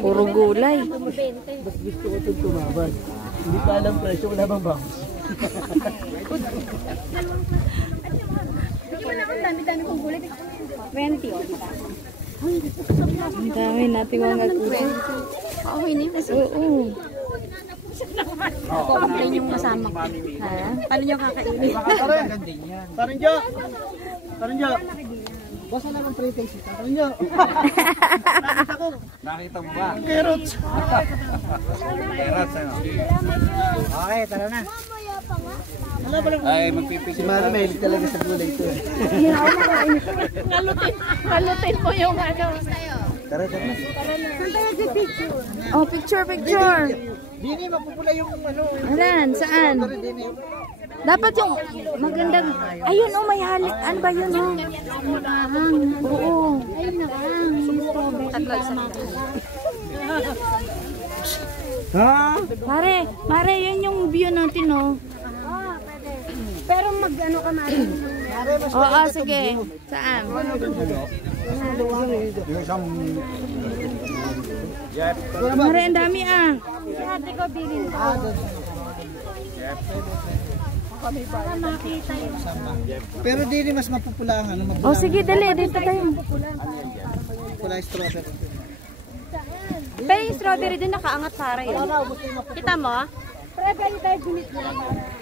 Puro gulay. Mas gusto ko itong tumabas. Hindi pa alam presyo, wala bang bangus? Dami-dami kong gulay. 20 o, diba? Ang dami natin mga gulay. Okay na yun kasi. Oo. Complain yung kasama ko. Ha? Paano nyo kakainin? Tarinjo! Tarinjo! Basta naman 3 days. Tarinjo! Nakita ko. Nakita mo ba? Carrots! Carrots, ano? Okay, tara na. Ay, magpipis. Si Mara may talaga sa gulay ito. Ngalutin po yung ano. Tara, tara na. Oh, picture. Dini, mapupula yung ano. Alan, saan? Dapat yung magandang... Ayun, oh, may halik. Ano ba yun, oh? Oo. Ayun na lang. Tatlo isa. Ha? Mare, yun yung view natin, oh. Pero mag-ano ka na rin. Oo, sige. Saan? Mare, ang dami, ah. Ate ko bilhin ko. Para makita yun. Pero dini mas mapupula ang ano. Oh, sige, dali. Dito tayo. Mapupula yung strawberry. Pero yung strawberry din nakaangat para yun. Kita mo?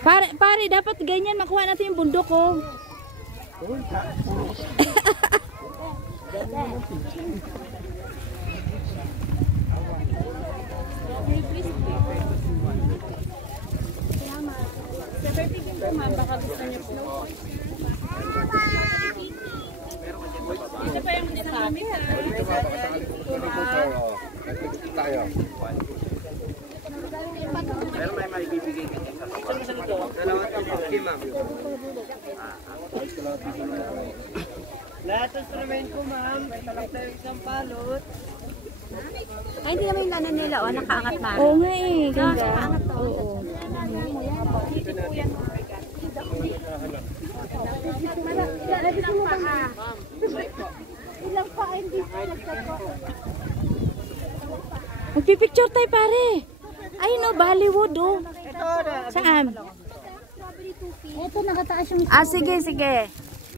Pare, dapat ganyan. Makuha natin yung bundok, oh. Baka gusto niyo po. Ito pa yung gusto namin. Tayo. Pero may maibibigay ka sa dalawang tapos ma'am. Lahat ng instrumento ko, ma'am. May tayo isang palot. Ay, hindi naman yung lanan nila. O, nakaangat na. Oo nga, eh. Ganda. Nakaangat to. Oo. Ilang pa, hindi nagtato. Magpipicture tayo, pare. Ay, no, Bollywood, oh. Saan? Ito, nakataas yung... Sige.